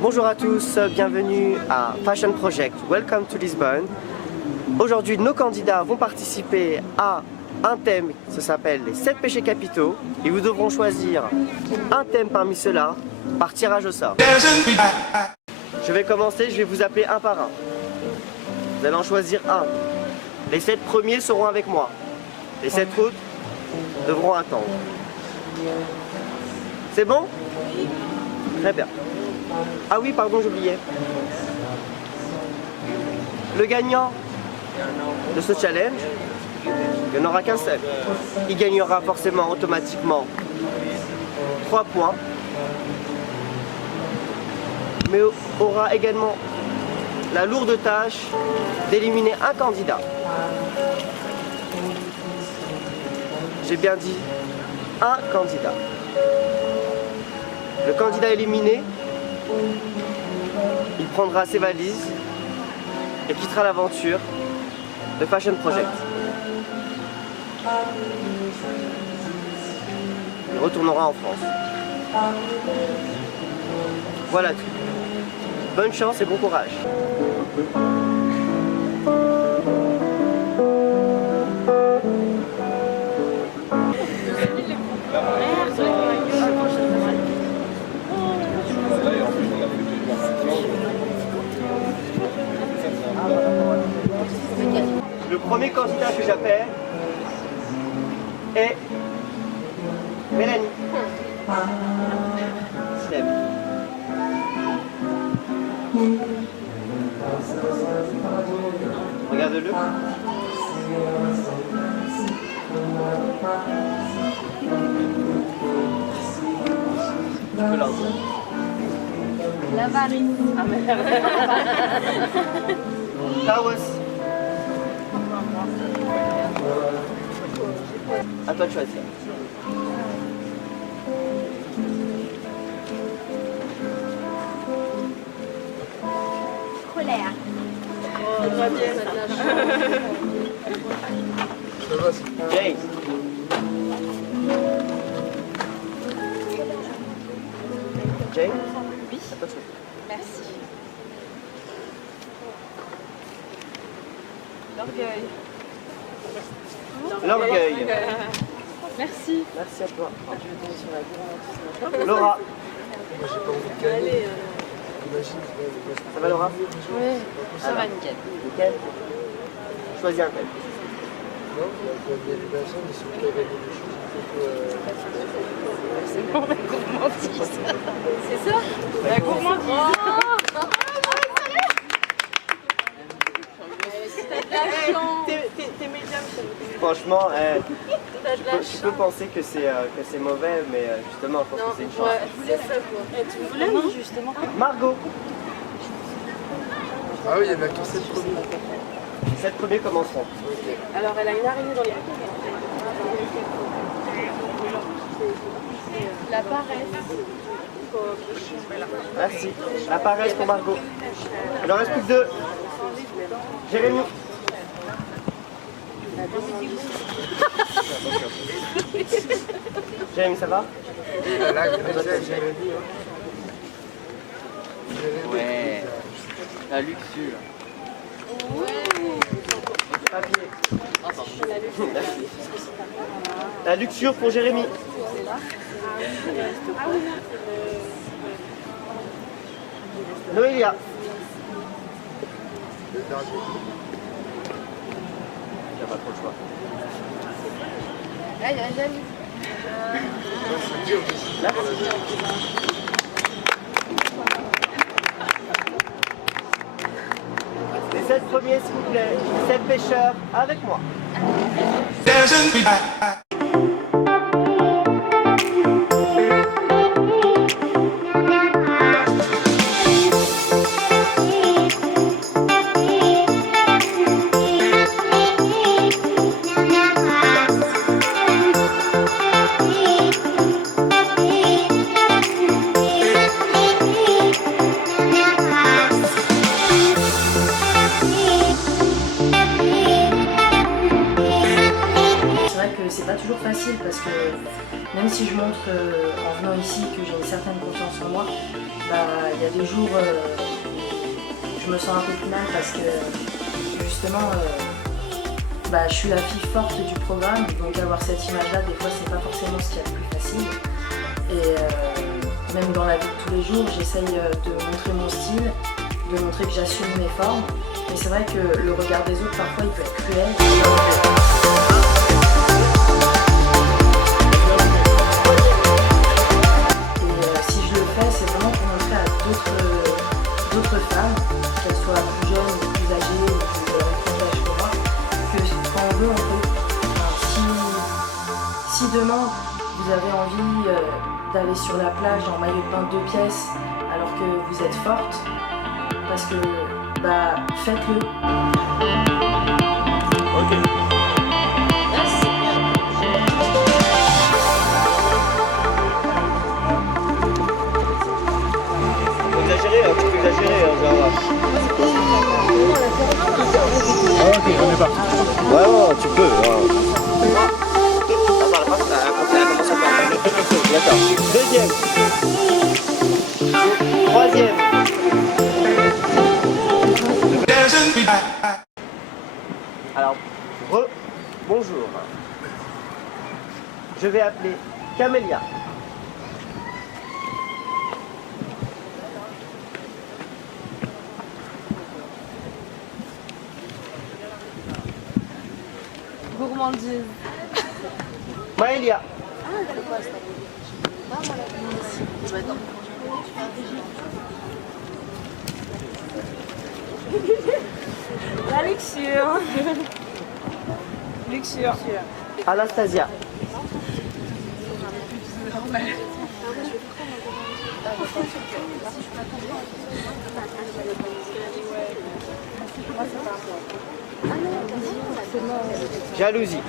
Bonjour à tous, bienvenue à Fashion Project, welcome to Lisbonne. Aujourd'hui, nos candidats vont participer à un thème qui s'appelle les 7 péchés capitaux et vous devront choisir un thème parmi ceux-là par tirage au sort. Je vais commencer, je vais vous appeler un par un. Vous allez en choisir un. Les 7 premiers seront avec moi. Les 7 autres devront attendre. C'est bon? Très bien. Ah oui, pardon, j'oubliais. Le gagnant de ce challenge, il n'y en aura qu'un seul. Il gagnera forcément automatiquement 3 points, mais aura également la lourde tâche d'éliminer un candidat. J'ai bien dit un candidat. Le candidat éliminé, il prendra ses valises et quittera l'aventure de Fashion Project. Il retournera en France. Voilà tout. Bonne chance et bon courage. Le premier candidat que j'appelle est Mélanie. Seb. Regarde-le. Tu peux lancer. La varice. Ah merde. Taos. À toi de choisir. Colère. James. James. Oui. À toi de choisir. Merci. L'orgueil. L'orgueil. Merci. Merci à toi. Laura. Allez. Ça va Laura? Oui, ça va nickel. Nickel. Choisis un thème. C'est bon, la gourmandise. C'est ça? La gourmandise. T'es médium. Franchement, tu peux penser que c'est mauvais, mais justement, je pense que c'est une chance. Ouais, je voulais ça quoi. Et tu voulais non justement. Margot. Ah oui, il y en a que 7 premiers. Les 7 premiers commenceront. Alors elle a une araignée dans les pieds. La paresse. Merci. La paresse pour Margot. Il en reste plus que 2. Jérémy. Jérémy, ça va? Ouais, la luxure. Papier. Merci. La luxure pour Jérémy. Noélia. Le dernier. Il n'y a pas trop le choix. Ah, il y a Jamie. C'est dur aussi. Les 7 premiers, s'il vous plaît. 7 pêcheurs avec moi. montre en venant ici que j'ai une certaine confiance en moi. Il y a des jours je me sens un peu plus mal parce que justement je suis la fille forte du programme, donc avoir cette image-là, des fois c'est pas forcément ce qu'il y a de plus facile. Et même dans la vie de tous les jours, j'essaye de montrer mon style, de montrer que j'assume mes formes. Mais c'est vrai que le regard des autres parfois il peut être cruel. Si je le fais, c'est vraiment pour montrer à d'autres femmes, qu'elles soient plus jeunes ou plus âgées ou plus âgées que moi, que quand on veut, on peut. Si demain vous avez envie d'aller sur la plage en maillot de bain 2 pièces alors que vous êtes forte, parce que faites-le. Ok. Tu peux exagérer, genre. Ok, on est parti. Ouais, ouais, tu peux. D'accord. Deuxième. Troisième. Alors, bonjour. Je vais appeler Camélia. Gourmandise. Maëlia. La luxure. Luxure. Anastasia. Jalousie.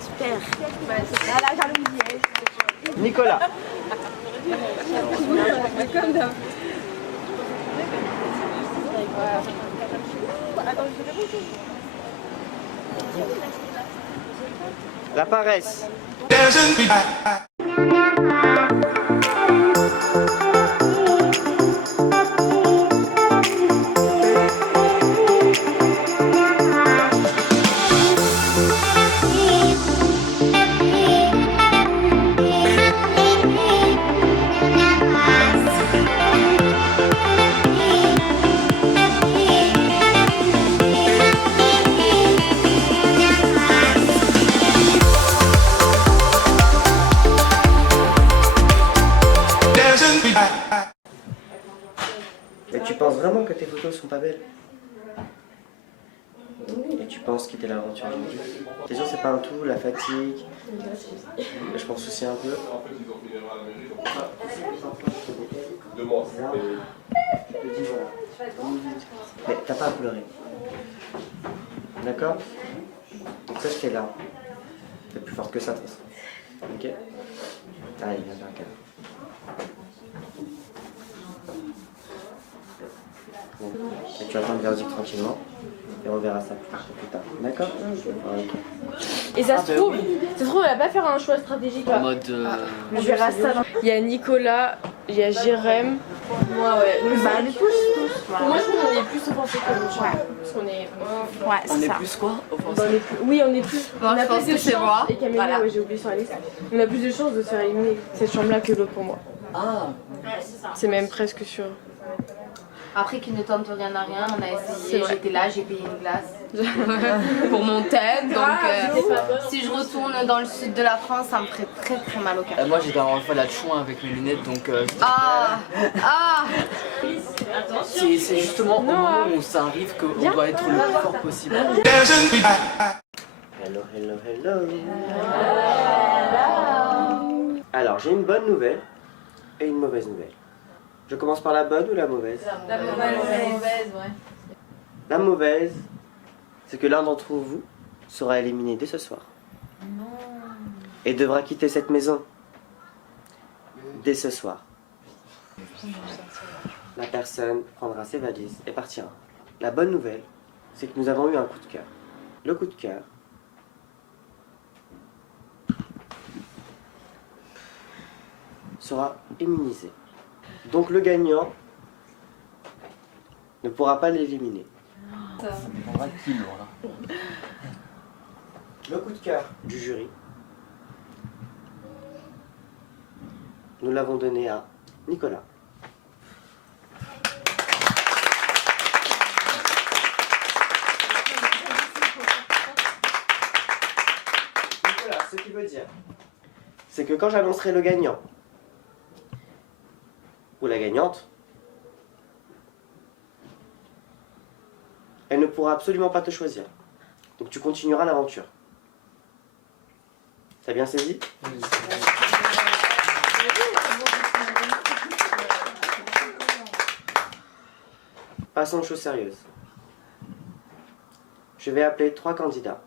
Super. La jalousie. Nicolas. La paresse. Mais tu penses vraiment que tes photos sont pas belles? Et tu penses quitter l'aventure aujourd'hui? T'es sûr c'est pas un tout, la fatigue? Je pense aussi un peu. Mais t'as pas à pleurer. D'accord? Donc ça je t'ai là. T'es plus forte que ça de toute façon. Ok? Allez, viens faire un câlin. Bon. Et tu attends le verdict tranquillement et on verra ça plus tard. D'accord? Et ça se trouve, elle va pas faire un choix stratégique. En mode. On verra ça. Il y a Nicolas, il y a Jérém. Moi, ouais. On est tous. Pour moi, je trouve qu'on est plus offensés que nous. Parce qu'on est. Ouais, On c'est est ça. plus quoi? Oui, on est plus. Bon, on a je pense plus de que c'est chances. moi. Et Camélia, Voilà. ouais, j'ai oublié sur la liste. On a plus de chances de se faire éliminer cette chambre-là que l'autre pour moi. Ah! C'est même presque sûr. Après qu'il ne tente rien à rien, on a C'est essayé, vrai. j'étais là, j'ai payé une glace pour mon thème, donc si je retourne dans le sud de la France, ça me ferait très très mal au cœur. Moi j'étais en fois la chouin avec mes lunettes donc. Ah. C'est justement au moment où ça arrive qu'on doit être le plus fort possible. Hello, hello, hello. Alors, j'ai une bonne nouvelle et une mauvaise nouvelle. Je commence par la bonne ou la mauvaise? La mauvaise, ouais. La mauvaise, c'est que l'un d'entre vous sera éliminé dès ce soir. Et devra quitter cette maison dès ce soir. La personne prendra ses valises et partira. La bonne nouvelle, c'est que nous avons eu un coup de cœur. Le coup de cœur, sera immunisé. Donc le gagnant ne pourra pas l'éliminer. On va le kilo, là. Le coup de cœur du jury, nous l'avons donné à Nicolas. Nicolas, ce qui veut dire, c'est que quand j'annoncerai le gagnant ou la gagnante, elle ne pourra absolument pas te choisir. Donc tu continueras l'aventure. T'as bien saisi? Passons aux choses sérieuses. Je vais appeler 3 candidats.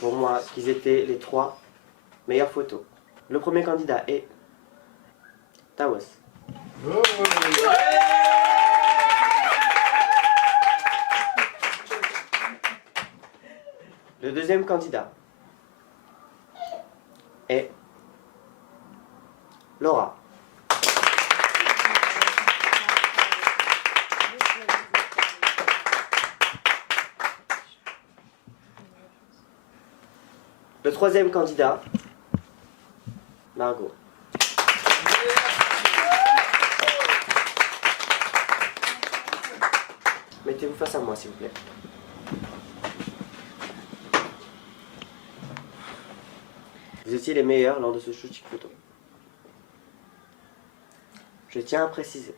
Pour moi, qu'ils étaient les 3 meilleures photos. Le premier candidat est Tawas. Le deuxième candidat est Laura. Le troisième candidat, Margot. Mettez-vous face à moi, s'il vous plaît. Vous étiez les meilleurs lors de ce shooting photo. Je tiens à préciser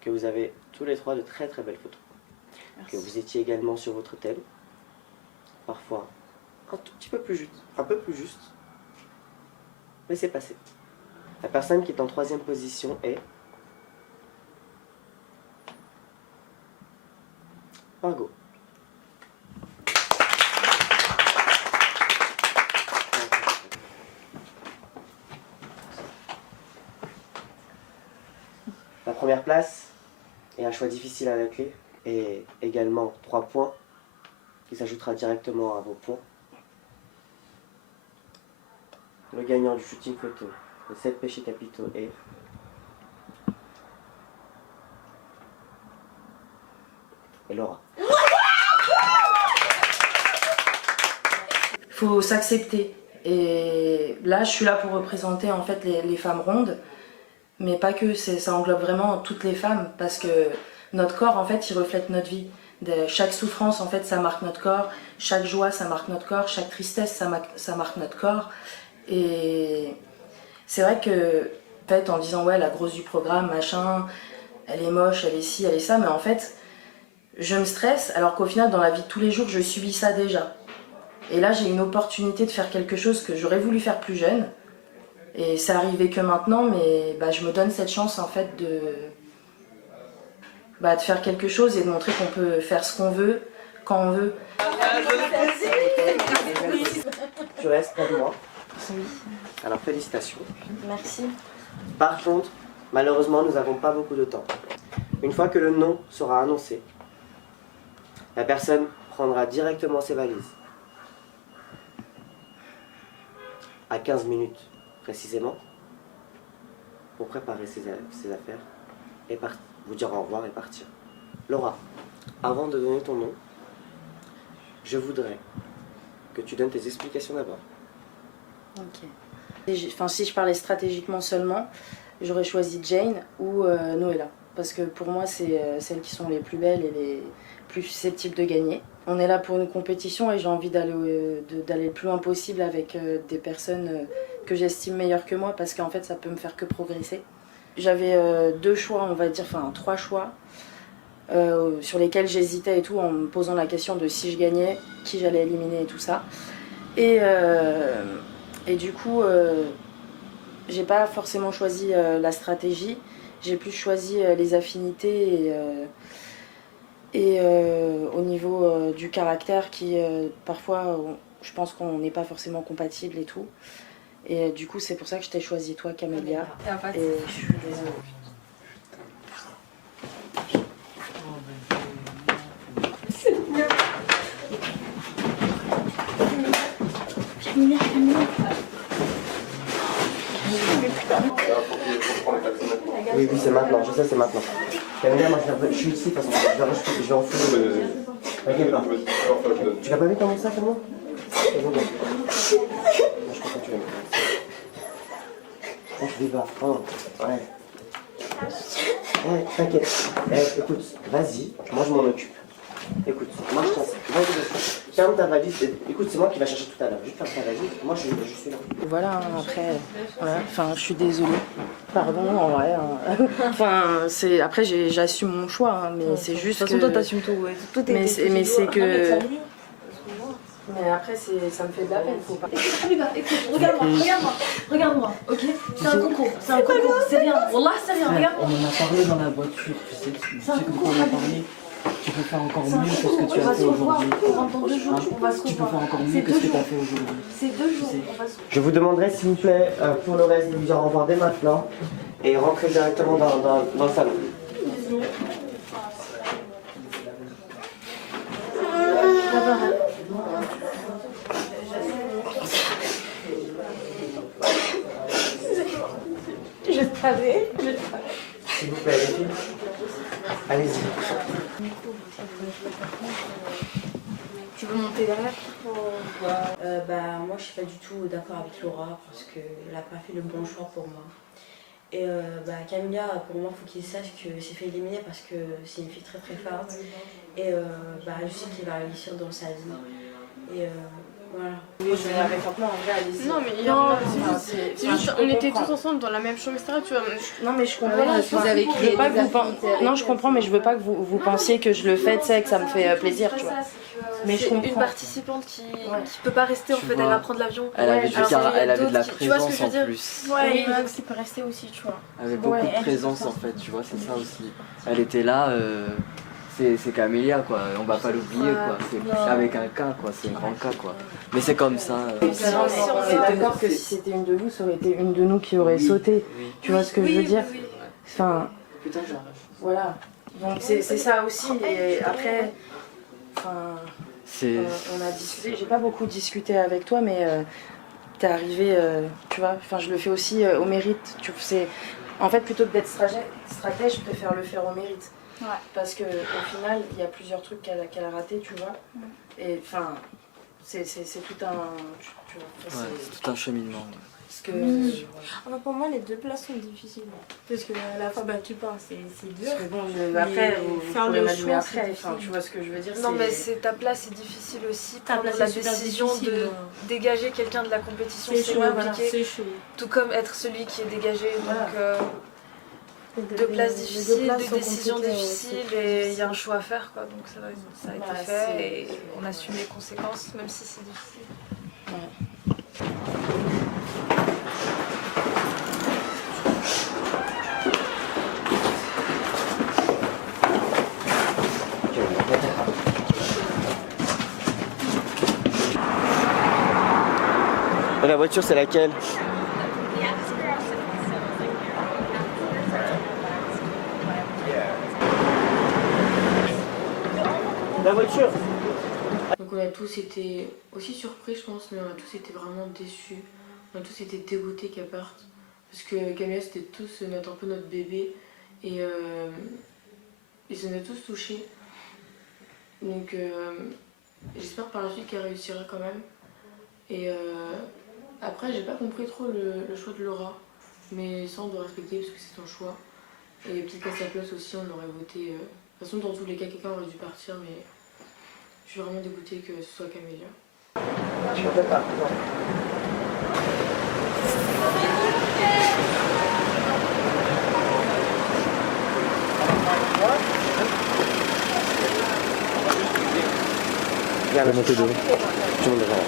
que vous avez tous les 3 de très très belles photos. Merci. Que vous étiez également sur votre thème. Parfois un tout petit peu plus juste, un peu plus juste. Mais c'est passé. La personne qui est en 3e position est Margot. La première place est un choix difficile à la clé et également 3 points qui s'ajoutera directement à vos points. Le gagnant du shooting photo de 7 péchés capitaux est Laura. Il faut s'accepter. Et là, je suis là pour représenter en fait les femmes rondes, mais pas que, ça englobe vraiment toutes les femmes, parce que notre corps, en fait, il reflète notre vie. Chaque souffrance, en fait, ça marque notre corps. Chaque joie, ça marque notre corps. Chaque tristesse, ça marque notre corps. Et c'est vrai que, en fait, en disant, ouais, la grosse du programme, machin, elle est moche, elle est ci, elle est ça, mais en fait, je me stresse, alors qu'au final, dans la vie de tous les jours, je subis ça déjà. Et là, j'ai une opportunité de faire quelque chose que j'aurais voulu faire plus jeune. Et c'est arrivé que maintenant, mais je me donne cette chance, en fait, de faire quelque chose et de montrer qu'on peut faire ce qu'on veut, quand on veut. Tu restes près de moi. Oui. Alors félicitations. Merci. Par contre, malheureusement, nous n'avons pas beaucoup de temps. Une fois que le nom sera annoncé, la personne prendra directement ses valises. À 15 minutes précisément, pour préparer ses affaires et vous dire au revoir et partir. Laura, avant de donner ton nom, je voudrais que tu donnes tes explications d'abord. Ok. Enfin, si je parlais stratégiquement seulement, j'aurais choisi Jane ou Noëlla. Parce que pour moi, c'est celles qui sont les plus belles et les plus susceptibles de gagner. On est là pour une compétition et j'ai envie d'aller le plus loin possible avec des personnes que j'estime meilleures que moi, parce qu'en fait, ça peut me faire que progresser. J'avais 2 choix, on va dire, enfin 3 choix, sur lesquels j'hésitais et tout, en me posant la question de si je gagnais, qui j'allais éliminer et tout ça. Et du coup, j'ai pas forcément choisi la stratégie, j'ai plus choisi les affinités et au niveau du caractère qui parfois je pense qu'on n'est pas forcément compatible et tout. Et du coup c'est pour ça que je t'ai choisi toi, Camélia. Et je suis désolée. Oui, oui, c'est maintenant, je sais, c'est maintenant. Camilla, moi je suis ici, de toute façon, je vais en foutre. T'inquiète pas. Tu l'as pas vu comment ça, comment? C'est bon, bon. Je crois que tu l'as mis. Je vais bas. Oh, ouais. Ouais, t'inquiète. Écoute, vas-y, moi je m'en occupe. Écoute, moi je t'en sais. Vas-y, ferme ta valise. Écoute, c'est moi qui va chercher tout à l'heure. Juste ferme ta valise. Moi je suis là. Voilà, après, voilà, enfin, je suis désolée. Pardon, en vrai. Hein. Enfin, c'est après, j'assume mon choix, hein, mais c'est juste que. De toute façon, toi, t'assumes tout. Ouais. Tout est. Mais c'est que. Mais après, ça me fait de la peine, faut pas. Écoute, regarde-moi, ok? C'est un concours, c'est rien. Wallah, c'est rien, regarde. On en a parlé dans la voiture, tu sais que quand on a parlé, tu peux faire encore mieux que ce que tu as fait aujourd'hui. Dans 2 jours, on va se revoir. Tu peux faire encore mieux que ce que tu as fait aujourd'hui. C'est 2 jours, on va se Je vous demanderai s'il vous plaît, pour le reste, de vous dire au revoir dès maintenant et rentrer directement dans le salon. Je savais. S'il vous plaît, les filles. Allez-y. Tu veux monter derrière? Moi, je suis pas du tout d'accord avec Laura parce qu'elle a pas fait le bon choix pour moi. Et Camilla, pour moi, il faut qu'il sache qu'il s'est fait éliminer parce que c'est une fille très très forte. Et je sais qu'il va réussir dans sa vie. Et voilà. Non, mais il y a c'est juste, on était tous ensemble dans la même chambre, etc. Tu vois. Non, mais je comprends. Voilà, je veux pas que vous non, je comprends, mais je veux pas que vous pensiez que je le fais, tu sais, que ça me fait plaisir, tu vois. Mais je comprends. Une participante qui peut pas rester, en fait, elle va prendre l'avion. Elle avait de la présence en plus. Ouais, il y en a qui peut rester aussi, tu vois. Elle avait beaucoup de présence en fait, tu vois, c'est ça aussi. Elle était là, c'est Camilla quoi, on va pas l'oublier quoi. C'est avec un K quoi, c'est un grand K quoi. Mais c'est comme ça. On est d'accord que si c'était une de vous, ça aurait été une de nous qui aurait sauté. Tu vois ce que je veux dire? Enfin, Putain, j'arrive. voilà. Donc c'est ça aussi. Et après, enfin, on a discuté. J'ai pas beaucoup discuté avec toi, mais t'es arrivé, tu vois. Enfin, je le fais aussi au mérite. En fait, plutôt que d'être stratège, je préfère le faire au mérite. Ouais. Parce qu'au final, il y a plusieurs trucs qu'elle a ratés, tu vois. Et enfin, c'est tout un. Tu vois, c'est tout un cheminement. Parce que. Pour moi, les 2 places sont difficiles. Parce que la fois, tu parles, c'est dur. Parce que bon, après, vous faire pourrez le m'allumer choix, après. c'est Enfin, tu vois ce que je veux dire? Non, mais ta place est difficile aussi. Ta Prendre place la est super décision difficile, de ouais. dégager quelqu'un de la compétition, c'est chaud, compliqué. c'est chaud. Tout comme être celui qui est dégagé. Voilà. Donc, 2 places difficiles, 2 décisions difficiles et il y a un choix à faire quoi. Donc ça a été fait et on assume les conséquences même si c'est difficile. La voiture, c'est laquelle? La voiture. Donc on a tous été aussi surpris, je pense, mais on a tous été vraiment déçus. On a tous été dégoûtés qu'elle parte. Parce que Camilla, c'était tous un peu notre bébé. Et ça nous a tous touchés. Donc j'espère par la suite qu'elle réussira quand même. Et après, j'ai pas compris trop le choix de Laura. Mais ça, on doit respecter parce que c'est son choix. Et peut-être qu'à sa place aussi, on aurait voté. De toute façon, dans tous les cas, quelqu'un aurait dû partir, mais je suis vraiment dégoûtée que ce soit Camilla. Je ne fais pas. Viens, la montée de l'eau. Je monte devant.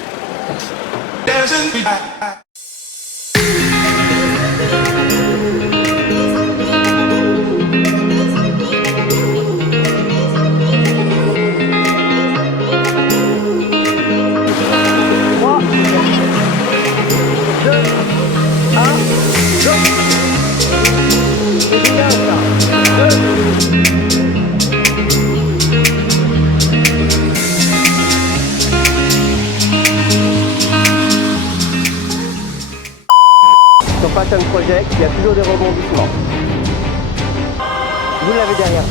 Passion Project, il y a toujours des rebondissements. Vous l'avez derrière.